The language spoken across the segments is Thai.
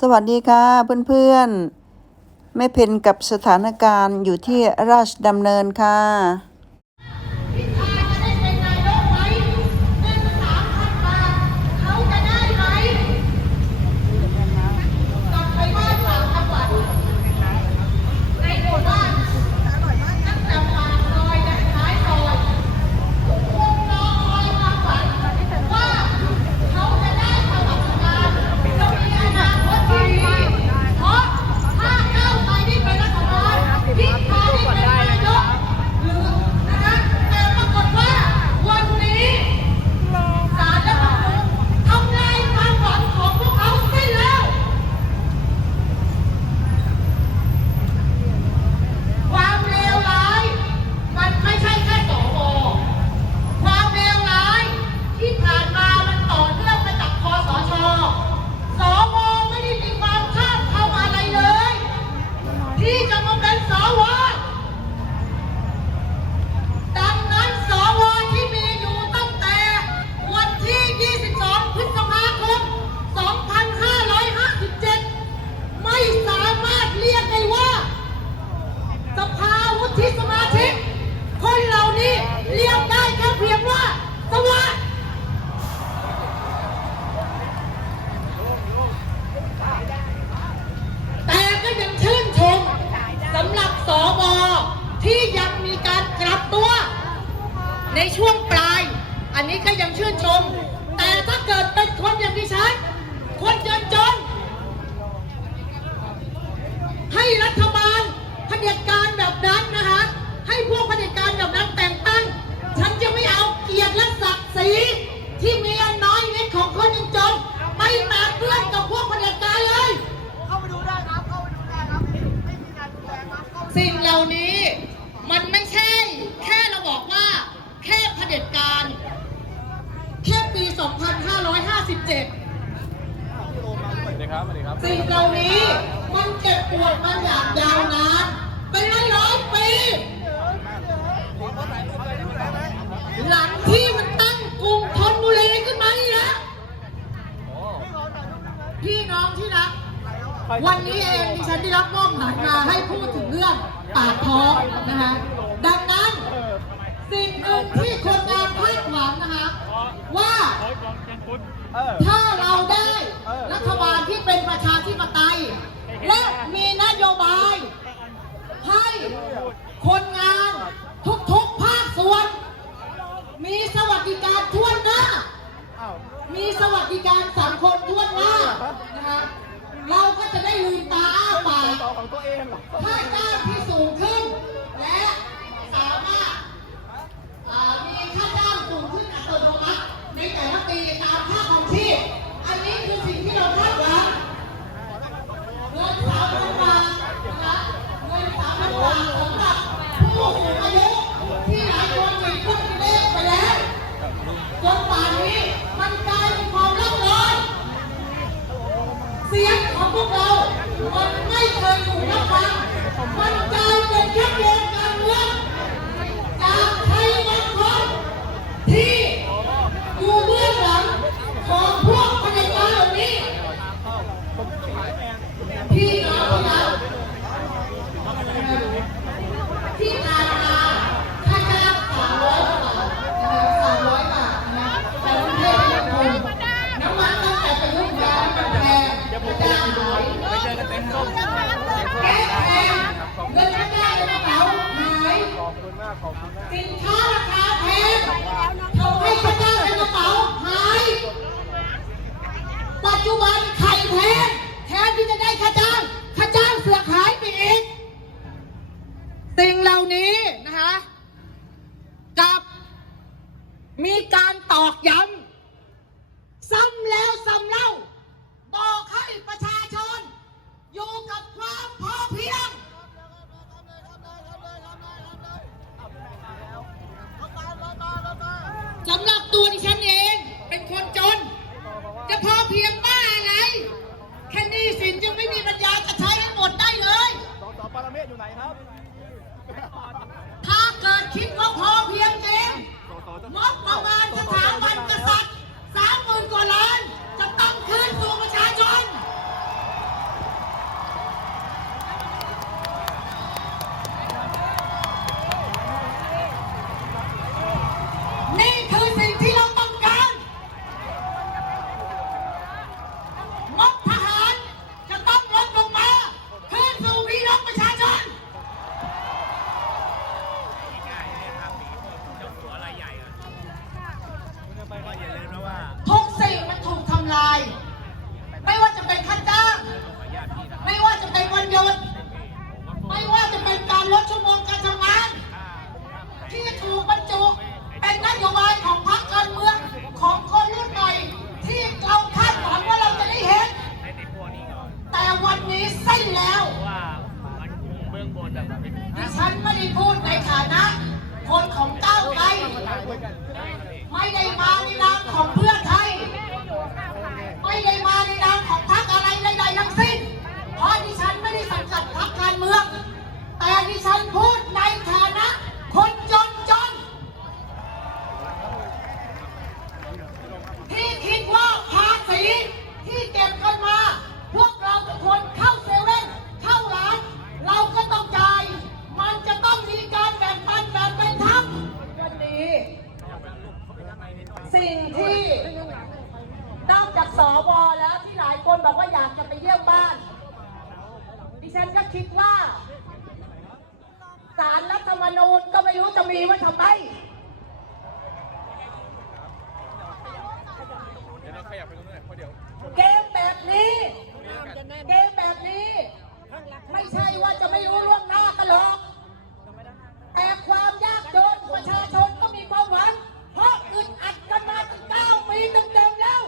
สวัสดีค่ะเพื่อนๆแม่เพนกับสถานการณ์อยู่ที่ราชดำเนินค่ะ ให้รัฐบาลเผด็จการแบบนั้นีครับสวัสดีครับสิ่งเหล่านี้มันเจ็บปวดมาอย่างยาวนานเป็นร้อยปี หลังที่มันตั้งกรุงธนบุรีขึ้นมานี่นะพี่น้องที่รัก วันนี้เองดิฉันได้รับมอบหมายมาให้พูดถึงเรื่องปากท้องนะคะดังนั้นสิ่งหนึ่งที่คนงานคาดหวังนะคะว่าถ้า และมีนโยบาย ให้คนงานทุกๆภาคส่วน มีสวัสดิการทั่วหน้า มีสวัสดิการสังคมทั่วหน้านะคะเราก็จะได้ลืมตาอ้าปากค่าจ้างที่สูงขึ้นและ แก๊สแพงเงินไม่ได้ในกระเป๋าหายขอบคุณมากขอบคุณมากสินค้าราคาแพงทำให้พราเจ้าในกระเป๋าหายปัจจุบันไข่แพงแทนที่จะได้ค่าจ้างค่าจ้างเสือขายไปอีกสิ่งเหล่านี้นะคะกับมีการตอกย้ำ ดิฉันไม่ได้พูดในฐานะ คนของก้าวไกลไม่ได้มาในนามของเพื่อไทย ไม่ได้มาในนามของพรรคอะไรใดๆทั้งสิ้น เพราะดิฉันไม่ได้สังกัดพรรคการเมือง แต่ดิฉันพูดในฐานะ คนจนจน ที่คิดว่าภาษีที่เก็บกันมา พวกเราทุกคนเข้าเซเว่นเข้าร้าน เราก็ต้องจ่าย มันจะต้องมีการแบ่งปันแบบเป็นธรรมวันนี้ สิ่งที่นอกจากสวแล้วที่หลายคนบอกว่าอยากจะไปเยี่ยมบ้าน ดิฉันก็คิดว่าสารรัฐธรรมนูญก็ไม่รู้จะมีไว้ทำไม เดี๋ยวเราขยับไปตรงนู้นหน่อย เกมแบบนี้ เกมแบบนี้ ไม่ใช่ว่าจะไม่รู้ล่วงหน้ากันหรอก แต่ความยากจนประชาชนก็มีความหวัง เพราะอึดอัดกันมาตั้งเก้าปีเต็มๆแล้ว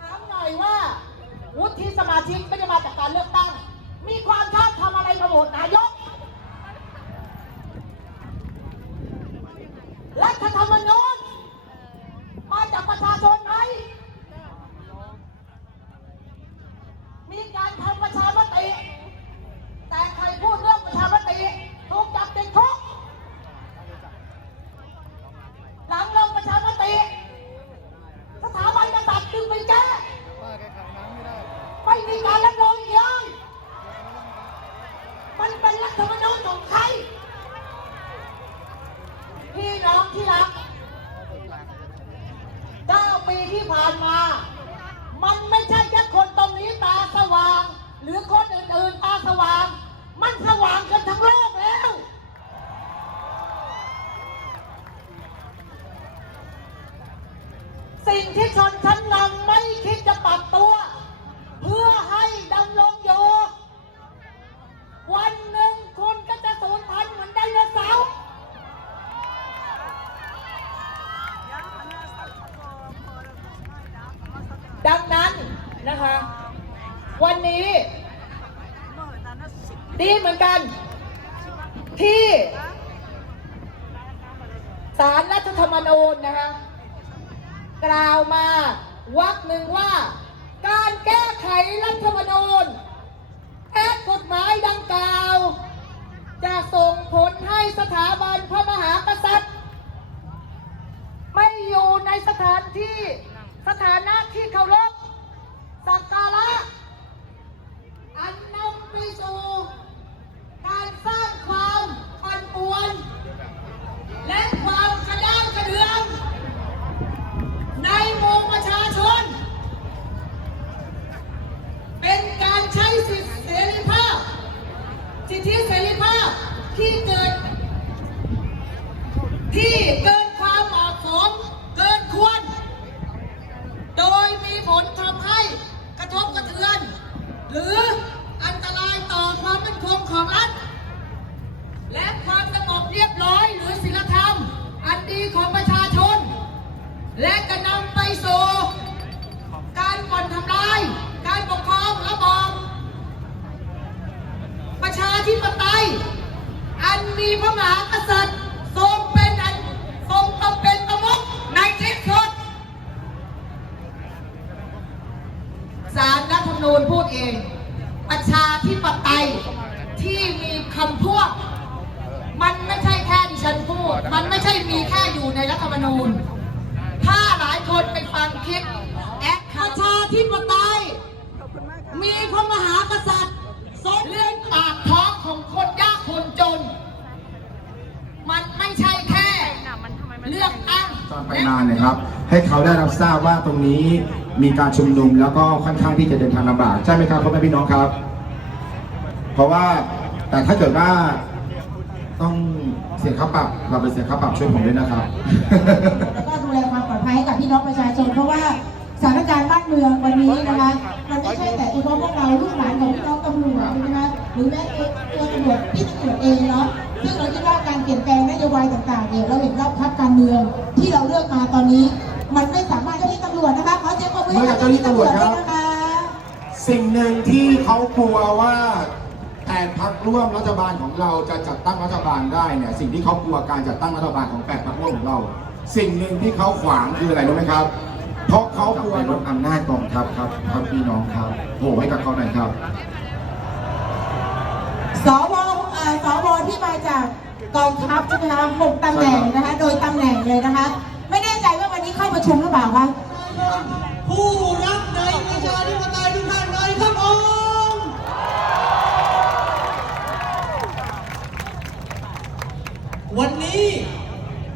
ถามหน่อยว่า วุฒิสมาชิกไม่ได้มาจากการเลือกตั้ง มีความชอบทำอะไรมาโหวตนายกรัฐธรรมนูญมาจากประชาชนไหม มีการทำประชามติ แต่ใครพูดเรื่องประชามติถูกจับติดคุก หลังลงประชามติ สถาบันกษัตริย์จึงไปแก้ไม่มีการรับรองอีกเลยมันเป็นรัฐธรรมนูญ ของใคร พี่น้องที่รักเก้าปีที่ผ่านมา มันไม่ใช่แค่คนตรงนี้ตาสว่าง หรือคนอื่นๆตาสว่าง มันสว่างกันทั้งโลกแล้ว สิ่งที่ชนชั้นนำไม่คิดจะปรับตัว เพื่อให้ดำรงอยู่ วันหนึ่งคุณก็จะสูญพันธุ์เหมือนไดโนเสาร์ ดังนั้นนะคะ วันนี้ ดีเหมือนกัน ที่สารรัฐธรรมนูญนะคะ กล่าวมาวั กหนึ่งว่า การแก้ไขรัฐธรรมนูญและกฎหมายดังกล่าว จะส่งผลให้สถาบันพระมหากษัตริย์ ไม่อยู่ในสถานที่สถานะที่เคารพสักการะอันนำไปสู่การสร้างความปั่นป่วน และความกระด้างกระเดือง ในหมู่ประชาชน เป็นการใช้สิทธิเสรีภาพ สิทธิเสรีภาพที่เกิด ที่เกินความเหมาะสม เกินควร โดยมีผลทำให้กระทบกระเทือน หรืออันตรายต่อความมั่นคงของรัฐ และความสงบเรียบร้อยหรือศีลธรรม อันดีของประชาชน และจะนำไปสู่การก่อนทำลาย การปกครองระบอบประชาธิปไตย อันมีพระมหากษัตริย์ทรงเป็นอันทรงตเป็นประมุขในที่สุดสารรัฐธรรมนูญพูดเอง ประชาธิปไตยที่มีคำพูดมันไม่ใช่แค่ดิฉันพูด มันไม่ใช่มีแค่อยู่ในรัฐธรรมนูญ ถ้าหลายคนไปฟังคลิปแอคประชาธิปไตย มีพระมหากษัตริย์ทรงเลี้ยงปากท้องของคนยากคนจน มันไม่ใช่แค่ เลือกตั้งตอนไปนานนะครับ ให้เขาได้รับทราบว่าตรงนี้มีการชุมนุมแล้วก็ค่อนข้างที่จะเดินทางลำบากใช่ไหมครับพ่อแม่พี่น้องครับ เพราะว่าแต่ถ้าเกิดว่าต้องเสียค่าปรับเราไปเสียค่าปรับช่วยผมด้วยนะครับ ให้กับพี่น้องประชาชน เพราะว่าสถานการณ์บ้านเมืองวันนี้นะคะมันไม่ใช่แต่เฉพาะพวกเราลูกหลานของพี่น้องตำรวจนะคะหรือแม้แต่ตัวตำรวจที่ตำรวจเองเนาะซึ่งเราคิดว่าการเปลี่ยนแปลงนโยบายต่างๆเนี่ยเราเห็นว่าพรรคการเมืองที่เราเลือกมาตอนนี้ มันไม่สามารถเจ้าหน้าที่ตำรวจนะคะขอเสียงปรบมือให้กับเจ้าหน้าที่ตำรวจด้วยนะคะสิ่งหนึ่งที่เขากลัวว่าแปดพักร่วมรัฐบาลของเราจะจัดตั้งรัฐบาลได้เนี่ยสิ่งที่เขากลัวการจัดตั้งรัฐบาลของแปดพักร่วมของเรา สิ่งหนึ่งที่เขาขวางคืออะไรรู้ไหมครับ เพราะเขากลัวลดอำนาจกองทัพครับครับพี่น้องครับโหให้กับเขาหน่อยครับ สวเอ่อสวที่มาจากกองทัพใช่ไหมคะหกตำแหน่งนะคะ โดยตำแหน่งเลยนะคะ ไม่แน่ใจว่าวันนี้เข้าประชุมหรือเปล่าคะผู้รับในประชาธิปไตยทุกท่านเลยครับผม วันนี้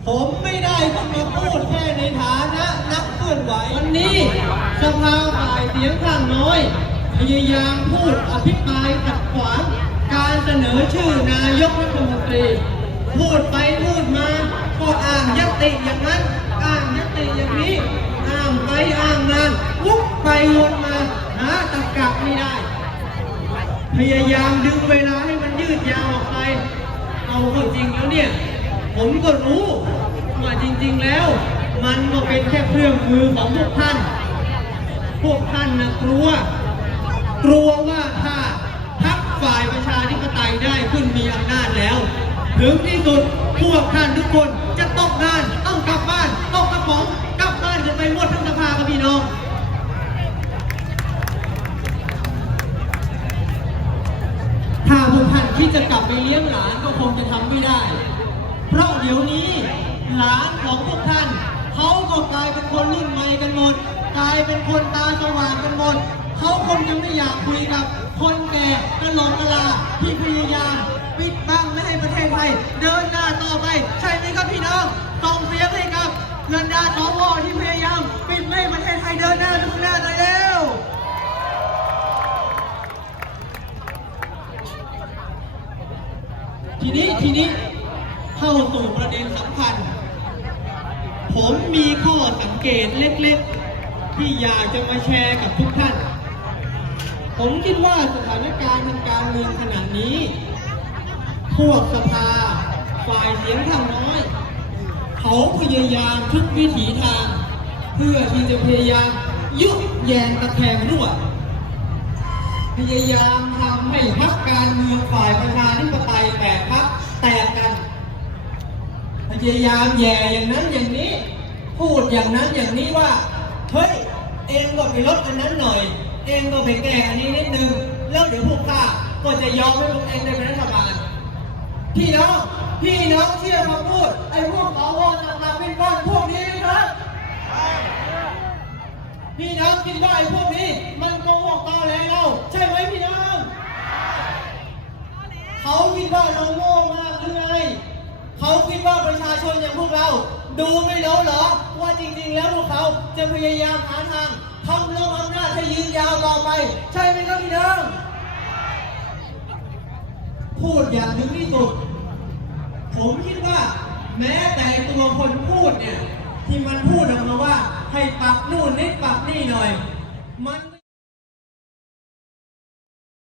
ผมไม่ได้เพิ่งมาพูดแค่ในฐานะนักเคลื่อนไหว วันนี้สภาฝ่ายเสียงข้างน้อย พยายามพูดอภิปรายขัดขวาง การเสนอชื่อนายกรัฐมนตรี พูดไปพูดมาก็อ้างยติอย่างนั้นอ้างยติอย่างนี้อ้างไปอ้างมาวกไปวนมาหาตะกะไม่ได้ พยายามดึงเวลาให้มันยืดยาวออกไป เอาเข้าจริงแล้วเนี่ย ผมก็รู้ว่าจริง ๆแล้ว มันก็เป็นแค่เครื่องมือของพวกท่าน พวกท่านนะกลัว กลัวว่าถ้าพักฝ่ายประชาธิปไตยได้ขึ้นมีอำนาจแล้ว ถึงที่สุดพวกท่านทุกคนจะตกงานต้องกลับบ้านตกกระป๋องกลับบ้านกันไปหมดทั้งสภากับพี่น้องถ้าพวกท่านคิดจะกลับไปเลี้ยงหลานก็คงจะทำไม่ได้ เพราะเดี๋ยวนี้หลานของพวกท่านเขาก็กลายเป็นคนรุ่นใหม่กันหมด กลายเป็นคนตาสว่างกันหมดเขาคงจะไม่อยากคุยกับคนแก่กระหลอกกระลาที่พยายามปิดบังไม่ให้ประเทศไทยเดินหน้าต่อไปใช่ไหมครับพี่น้องส่งเสียงให้กับเงินดาสวที่พยายามปิดไม่ให้ประเทศไทยเดินหน้าทุกหน้าหน่อยเร็วทีนี้ทีนี้เข้าสู่ประเด็นสำคัญ ผมมีข้อสังเกตเล็กๆ ที่อยากจะมาแชร์กับทุกท่าน ผมคิดว่าสถานการณ์ทางการเมืองขณะนี้ พวกสภาฝ่ายเสียงข้างน้อย เขาพยายามทุกวิถีทาง เพื่อที่จะพยายามยุแยงตะแคงรั่วพยายามทำให้พรรคการเมืองฝ่ายประชาธิปไตยแตกพรรคแตกกัน พยายามแย่อย่างนั้นอย่างนี้ พูดอย่างนั้นอย่างนี้ว่า เฮ้ย เองก็ไปลดอันนั้นหน่อย เองก็ไปแก้อันนี้นิดนึง แล้วเดี๋ยวพวกข้าก็จะยอมให้พวกเองได้เป็นรัฐบาล พี่น้อง พี่น้องเชื่อคำพูดไอ้พวกสวหนักๆเป็นก้อนพวกนี้นะครับพี่น้องคิดว่าไอ้พวกนี้ มันโกหกตอแหลเราใช่ไหมพี่น้อง เขาคิดว่าเราโง่มากหรือไง เขาคิดว่าประชาช นอย่างพวกเรา ดูไม่รู้เหรอ ว่าจริงๆ แล้วพวกเขาจะพยายามหาทางทำลงอำนาจให้ยืนยาวต่อไป ใช่ไหมครับพี่น้องพูดอย่างถึงที่สุด ผมคิดว่า แม้แต่ตัวคนพูดเนี่ย ที่มันพูดออกมาว่า ให้ปรับนู่นนิดปรับนี่หน่อย มัน